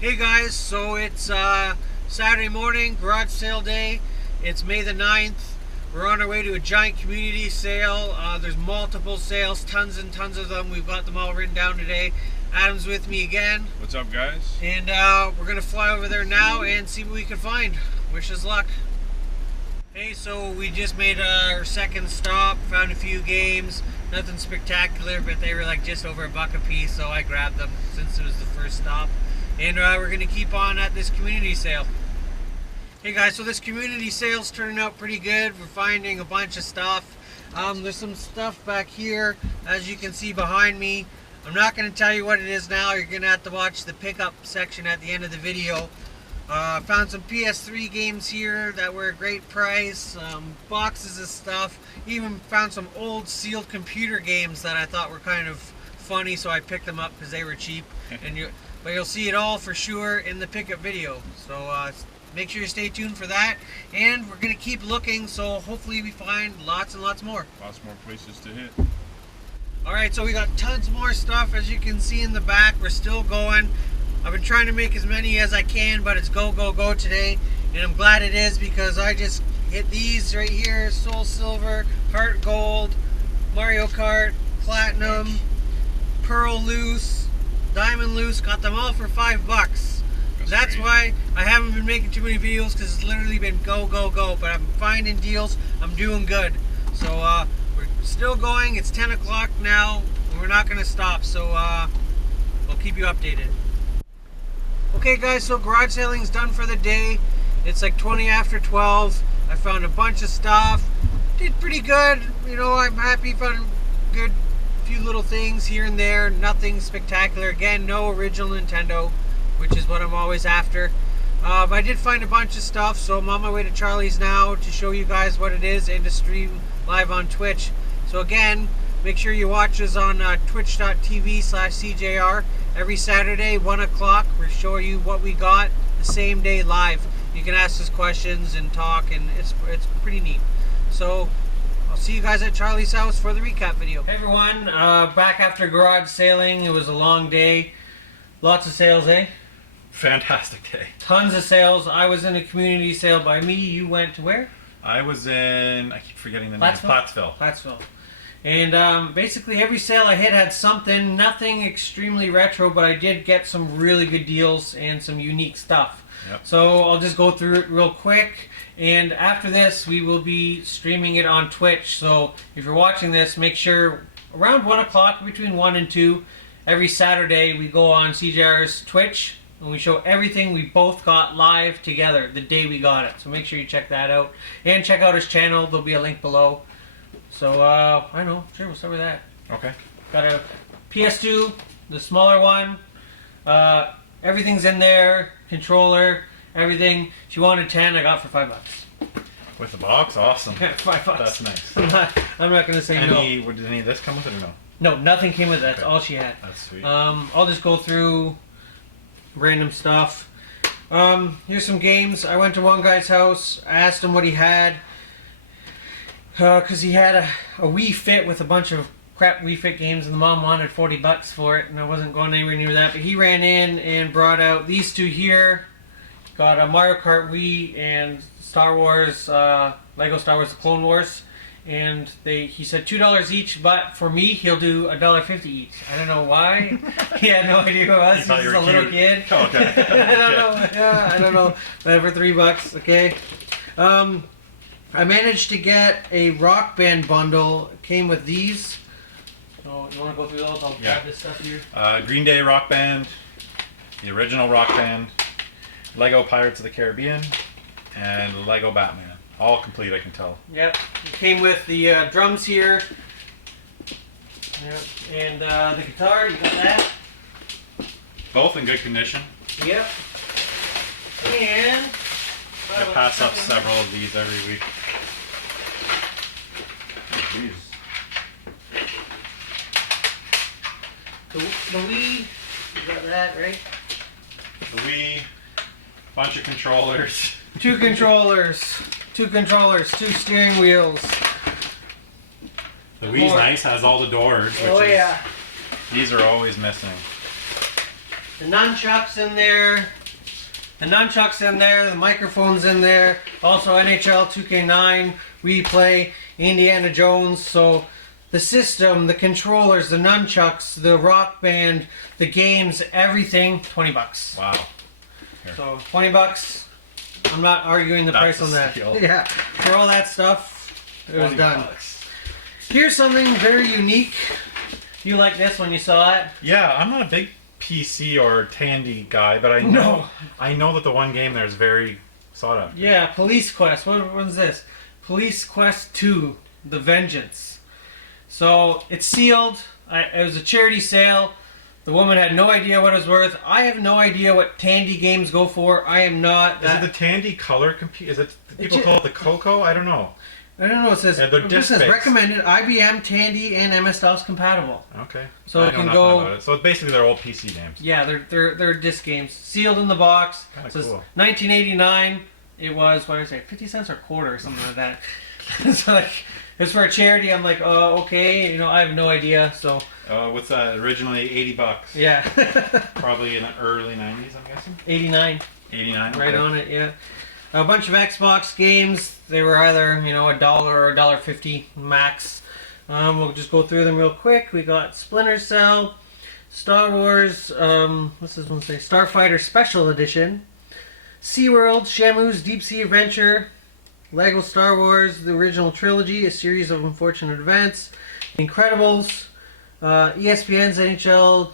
Hey guys, so it's Saturday morning, garage sale day. It's May the 9th. We're on our way to a giant community sale. There's multiple sales, tons and tons of them. We've got them all written down today. Adam's with me again. What's up, guys? And we're going to fly over there now and see what we can find. Wish us luck. Hey, so we just made our second stop, found a few games. Nothing spectacular, but they were like just over $1 a piece, so I grabbed them since it was the first stop. And we're going to keep on at this community sale. Hey guys, so this community sale's turning out pretty good. We're finding a bunch of stuff. There's some stuff back here, as you can see behind me. I'm not going to tell you what it is now. You're going to have to watch the pickup section at the end of the video. Found some PS3 games here that were a great price. Boxes of stuff. Even found some old sealed computer games that I thought were kind of funny, so I picked them up because they were cheap. But you'll see it all for sure in the pickup video. So make sure you stay tuned for that. And we're going to keep looking, so hopefully we find lots and lots more. Lots more places to hit. Alright, so we got tons more stuff. As you can see in the back, we're still going. I've been trying to make as many as I can, but it's go, go, go today. And I'm glad it is because I just hit these right here. Soul Silver, Heart Gold, Mario Kart, Platinum, Pearl Loose, Diamond Loose, got them all for $5. That's why I haven't been making too many videos, because it's literally been go, go, go. But I'm finding deals. I'm doing good. So we're still going. It's 10 o'clock now. And we're not going to stop. So we'll keep you updated. Okay guys, so garage sailing's done for the day. It's like 20 after 12. I found a bunch of stuff. Did pretty good. You know, I'm happy. Found good few little things here and there, nothing spectacular. Again, no original Nintendo, which is what I'm always after. But I did find a bunch of stuff, so I'm on my way to Charlie's now to show you guys what it is and to stream live on Twitch. So again, make sure you watch us on twitch.tv/SeeJayAre. Every Saturday, 1 o'clock, we're showing you what we got the same day live. You can ask us questions and talk, and it's pretty neat. So I'll see you guys at Charlie's house for the recap video. Hey everyone, back after garage sailing. It was a long day. Lots of sales, eh? Fantastic day. Tons of sales. I was in a community sale by me. You went to where? I was in, I keep forgetting the name. Plattsville. Plattsville. And basically every sale I hit had something. Nothing extremely retro, but I did get some really good deals and some unique stuff. Yep. So I'll just go through it real quick. And after this, we will be streaming it on Twitch. So if you're watching this, make sure around 1 o'clock, between 1 and 2, every Saturday, we go on SeeJayAre's Twitch. And we show everything we both got live together the day we got it. So make sure you check that out. And check out his channel. There'll be a link below. So, I don't know. Sure, we'll start with that. Okay. Got a PS2, the smaller one. Everything's in there. Controller, everything. She wanted 10, I got for $5. With the box? Awesome. $5. That's nice. I'm not going to say no. Did any of this come with it or no? No, nothing came with it. That's all she had. That's sweet. I'll just go through random stuff. Here's some games. I went to one guy's house. I asked him what he had. Because he had a Wii Fit with a bunch of crap Wii Fit games, and the mom wanted $40 for it, and I wasn't going anywhere near that. But he ran in and brought out these two here. Got a Mario Kart Wii and Star Wars, Lego Star Wars: The Clone Wars, and he said $2 each. But for me, he'll do $1.50 each. I don't know why. He had no idea who I was. He was a little kid. Oh, okay. I don't know. Yeah, I don't know. But for $3, okay. I managed to get a Rock Band bundle. It came with these. So you want to go through those? I'll grab this stuff here. Green Day Rock Band, the original Rock Band, Lego Pirates of the Caribbean, and Lego Batman. All complete, I can tell. Yep. It came with the drums here. Yep. And the guitar, you got that. Both in good condition. Yep. And I pass up several of these every week. Jeez. The Wii, you got that, right? The Wii, bunch of controllers. Two controllers, two steering wheels. The Wii's nice, has all the doors. Which Oh yeah. These are always missing. The nunchucks in there. The nunchucks in there. The microphones in there. Also NHL 2K9. We play Indiana Jones. So the system, the controllers, the nunchucks, the rock band, the games, everything, $20. Wow. Here. So $20. I'm not arguing the That's price on that. steal. Yeah, for all that stuff, it was done. $20. Here's something very unique. You like this when you saw it? Yeah, I'm not a big PC or Tandy guy, but I know that the one game there is very sought after. Yeah, Police Quest. What one's this? Police Quest 2, The Vengeance. So it's sealed. It was a charity sale. The woman had no idea what it was worth. I have no idea what Tandy games go for. I am not. Is it the Tandy color computer? Is it people call it the Coco? I don't know. I don't know. It says, Yeah, they're it says disc-based. recommended IBM, Tandy, and MS-DOS compatible. Okay. So I it know can nothing go. about it. So it's basically their old PC games. Yeah, they're disc games, sealed in the box. Kinda It says cool. 1989. It was, what did I say, 50 cents or a quarter or something like that. So like, it's for a charity. I'm like, oh, okay. You know, I have no idea. So What's that? Originally $80. yeah, Probably in the early 90s, I'm guessing. 89. 89. Right okay. on it. Yeah. A bunch of Xbox games. They were either $1 or $1.50 max. We'll just go through them real quick. We got Splinter Cell, Star Wars. What's this one say? Starfighter Special Edition. SeaWorld, Shamu's Deep Sea Adventure, Lego Star Wars, the original trilogy, A Series of Unfortunate Events, Incredibles, ESPN's NHL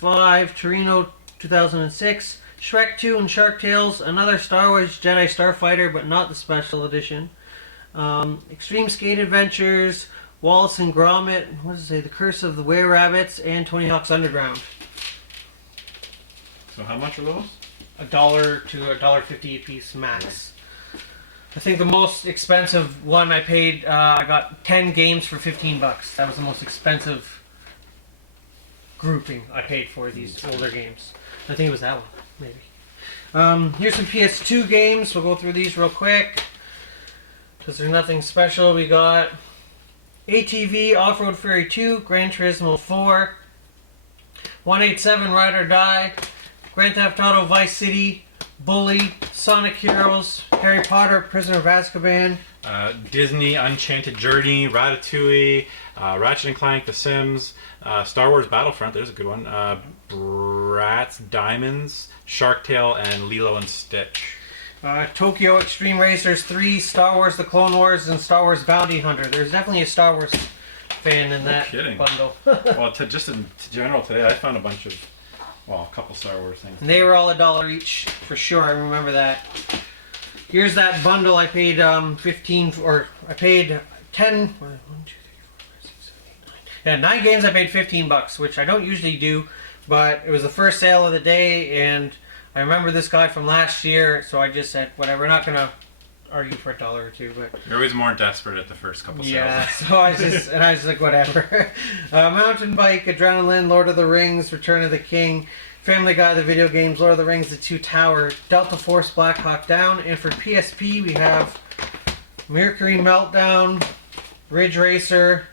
2K5, Torino 2006, Shrek 2 and Shark Tales, another Star Wars Jedi Starfighter, but not the special edition, Extreme Skate Adventures, Wallace and Gromit, what does it say, The Curse of the Were-Rabbits, and Tony Hawk's Underground. So how much are those? $1 to $1.50 a piece max. I think the most expensive one I paid, I got 10 games for $15. That was the most expensive grouping I paid for these older games. I think it was that one, maybe. Here's some PS2 games. We'll go through these real quick because there's nothing special. We got ATV Off-Road Ferry 2, Gran Turismo 4, 187 Ride or Die, Grand Theft Auto Vice City, Bully, Sonic Heroes, Harry Potter, Prisoner of Azkaban, Disney Enchanted Journey, Ratatouille, Ratchet and Clank, The Sims, Star Wars Battlefront, there's a good one, Bratz Diamonds, Shark Tale, and Lilo and Stitch. Tokyo Extreme Racers 3, Star Wars The Clone Wars, and Star Wars Bounty Hunter. There's definitely a Star Wars fan in that kidding. bundle. Well, just in general today, I found a couple Star Wars things. And they were all $1 each, for sure, I remember that. Here's that bundle I paid 15 or I paid 10 1, 2, 3, 4, 5, 6, 7, 8, 9. Yeah, 9 games I paid $15, which I don't usually do, but it was the first sale of the day and I remember this guy from last year, so I just said whatever, we're not gonna argue for $1 or $2, but You're always more desperate at the first couple sales. yeah, so I was like whatever. Mountain Bike, Adrenaline, Lord of the Rings, Return of the King, Family Guy, the video games, Lord of the Rings, The Two Tower, Delta Force, Black Hawk Down, and for PSP we have Mercury Meltdown, Ridge Racer,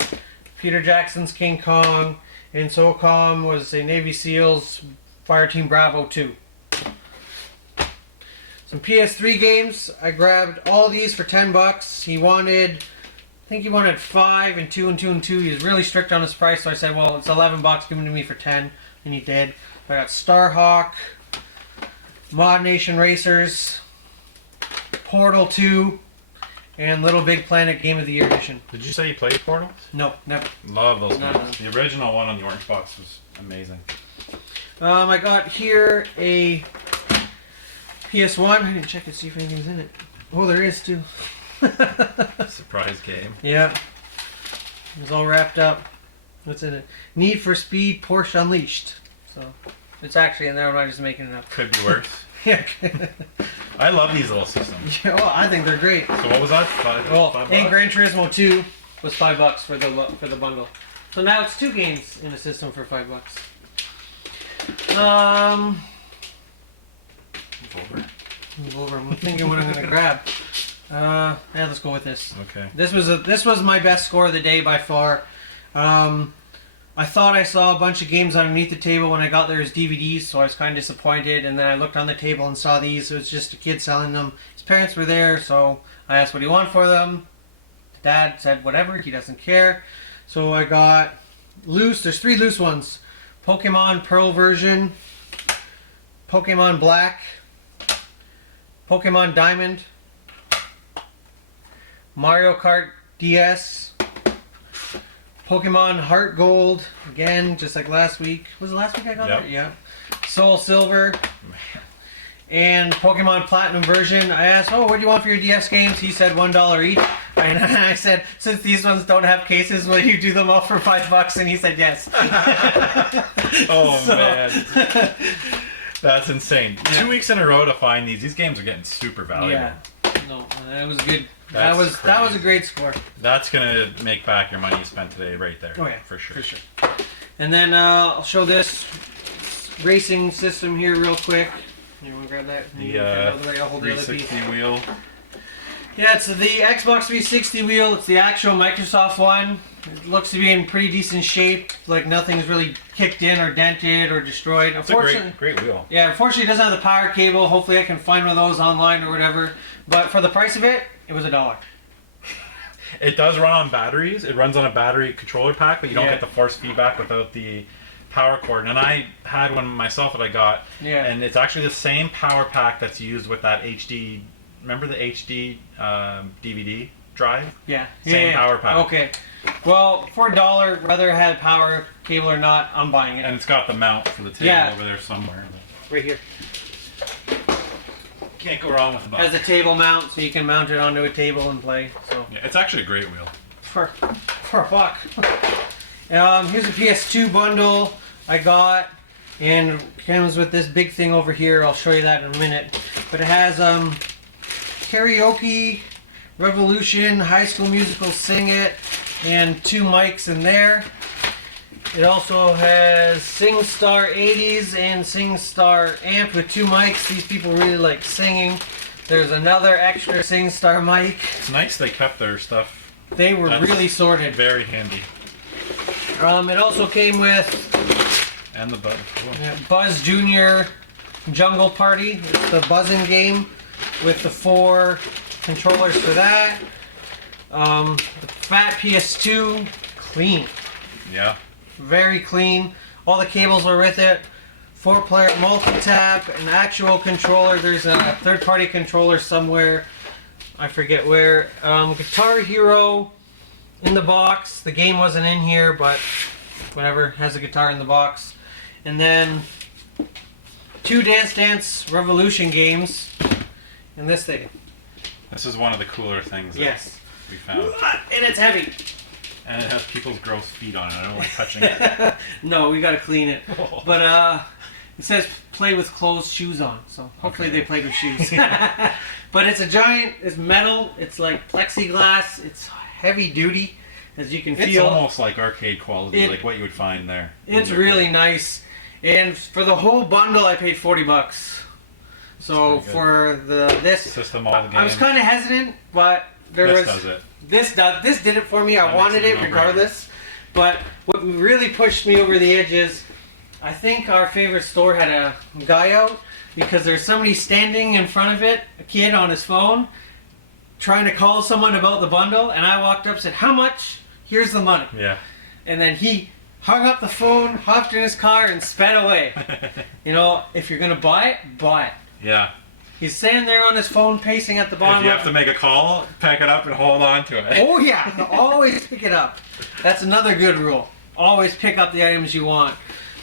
Peter Jackson's King Kong, and SOCOM was a Navy SEALs Fireteam Bravo 2. Some PS3 games. I grabbed all these for $10. He wanted, I think he wanted 5 and 2 and 2 and 2. He was really strict on his price, so I said, well, it's $11. Give them to me for 10, and he did. I got Starhawk, Mod Nation Racers, Portal 2, and Little Big Planet Game of the Year Edition. Did you say you played Portal? No, never. Love those No, games. The original one on the orange box was amazing. I got here a PS1. I didn't check to see if anything's in it. Oh, there is too. Surprise game. Yeah. It was all wrapped up. What's in it? Need for Speed Porsche Unleashed. So, it's actually in there. I'm not just making it up. Could be worse. Yeah. I love these little systems. Yeah, well, I think they're great. So what was that? $5? Well, $5? and Gran Turismo 2 was $5 for the bundle. So now it's 2 games in the system for $5. Move over. I'm thinking what I'm gonna grab. Yeah, let's go with this. Okay. This was my best score of the day by far. I thought I saw a bunch of games underneath the table when I got there as DVDs, so I was kind of disappointed. And then I looked on the table and saw these. It was just a kid selling them. His parents were there, so I asked what he wanted for them. Dad said whatever, he doesn't care. So I got loose. There's 3 loose ones. Pokemon Pearl version, Pokemon Black, Pokemon Diamond, Mario Kart DS, Pokemon Heart Gold, again, just like last week. Was it last week I got that? Yeah. Soul Silver, and Pokemon Platinum version. I asked, oh, what do you want for your DS games? He said $1 each. And I said, since these ones don't have cases, will you do them all for $5? And he said yes. Oh, man. That's insane. Yeah. 2 weeks in a row to find these. These games are getting super valuable. Yeah. No, that was good. That's That was a great score. That's going to make back your money you spent today right there. Oh, yeah. For sure. For sure. And then I'll show this racing system here real quick. You want to grab that? The I'll hold the other piece. 360 wheel. Yeah, it's the Xbox 360 wheel. It's the actual Microsoft one. It looks to be in pretty decent shape. Like nothing's really kicked in or dented or destroyed. It's a great wheel. Yeah, unfortunately it doesn't have the power cable. Hopefully I can find one of those online or whatever. But for the price of it, it was $1. It does run on batteries. It runs on a battery controller pack, but you don't get the force feedback without the power cord. And I had one myself that I got. Yeah. And it's actually the same power pack that's used with that HD. Remember the HD DVD drive? Yeah. Same power pack. Okay. Well, for $1, whether it had power cable or not, I'm buying it. And it's got the mount for the table over there somewhere. Right here. Can't go wrong with the Has a table mount, so you can mount it onto a table and play. So yeah, it's actually a great wheel. For $1. Here's a PS2 bundle I got, and it comes with this big thing over here. I'll show you that in a minute. But it has Karaoke, Revolution, High School Musical, Sing It, and 2 mics in there. It also has SingStar 80s and SingStar amp with 2 mics. These people really like singing. There's another extra SingStar mic. It's nice they kept their stuff. They were really sorted. Very handy. It also came with And the Buzz. Buzz Jr. Jungle Party. It's the buzzing game with the 4 controllers for that. The fat PS2, clean. Yeah. Very clean. All the cables were with it. 4-player multi-tap, an actual controller. There's a third-party controller somewhere. I forget where. Guitar Hero in the box. The game wasn't in here, but whatever. Has a guitar in the box. And then 2 Dance Dance Revolution games. And this thing. This is one of the cooler things that we found. And it's heavy. And it has people's gross feet on it. I don't like touching it. No, we gotta clean it. Oh. But it says play with closed shoes on, so hopefully they played with shoes. But it's a giant, it's metal, it's like plexiglass, it's heavy duty, as you can feel. It's almost like arcade quality, like what you would find there. It's really nice. And for the whole bundle I paid $40. So for this system, all the games. I was kind of hesitant, but this did it for me. I wanted it regardless. But what really pushed me over the edge is I think our favorite store had a guy out because there's somebody standing in front of it, a kid on his phone, trying to call someone about the bundle, and I walked up and said, "How much? Here's the money." Yeah. And then he hung up the phone, hopped in his car, and sped away. You know, if you're gonna buy it, buy it. Yeah. He's standing there on his phone, pacing at the bottom. If you have to make a call, pack it up and hold on to it. Oh yeah, always pick it up. That's another good rule. Always pick up the items you want.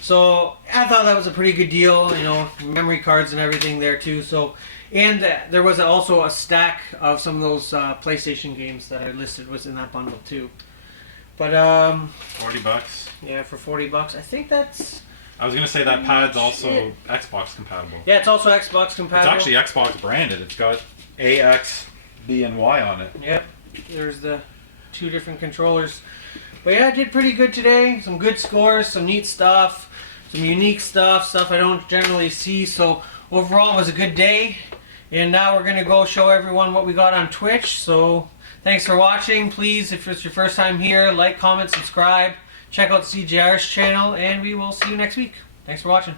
So I thought that was a pretty good deal. You know, memory cards and everything there too. So, and there was also a stack of some of those PlayStation games that I listed was in that bundle too. But $40. Yeah, for $40. I think that's. I was gonna say that pad's also Xbox compatible. Yeah, it's also Xbox compatible. It's actually Xbox branded. It's got A, X, B, and Y on it. Yep. There's the 2 different controllers. But yeah, I did pretty good today. Some good scores, some neat stuff, some unique stuff I don't generally see. So overall, it was a good day. And now we're gonna go show everyone what we got on Twitch. So thanks for watching. Please, if it's your first time here, like, comment, subscribe. check out SeeJayAre's channel, and we will see you next week. Thanks for watching.